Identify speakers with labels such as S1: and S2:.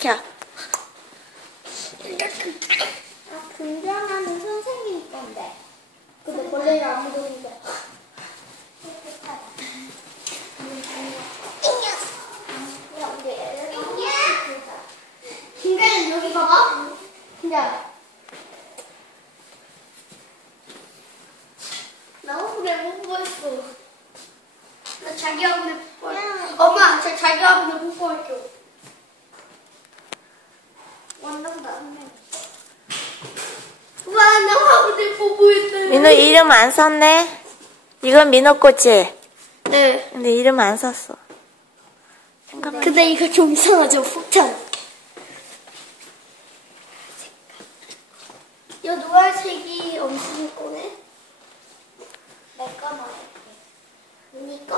S1: 자,
S2: 아, 등장하는 선생님 건데. 근데 원래는 아무도 없는데. 야, 우리 애들 김가연 여기 봐봐. 김가연. 나 얼굴에 못 보였어. 나 자기 얼굴에 엄마, 저 자기 얼굴에 와, 나 얼굴에 뽀뽀했다.
S1: 민호 이름 안 썼네? 이건 민호 꽃이.
S2: 네.
S1: 근데 이름 안 썼어. 잠깐만.
S2: 근데 이거 좀 이상하죠, 폭탄. 이 노란색이 엄청 거네? 내거 말해. 거?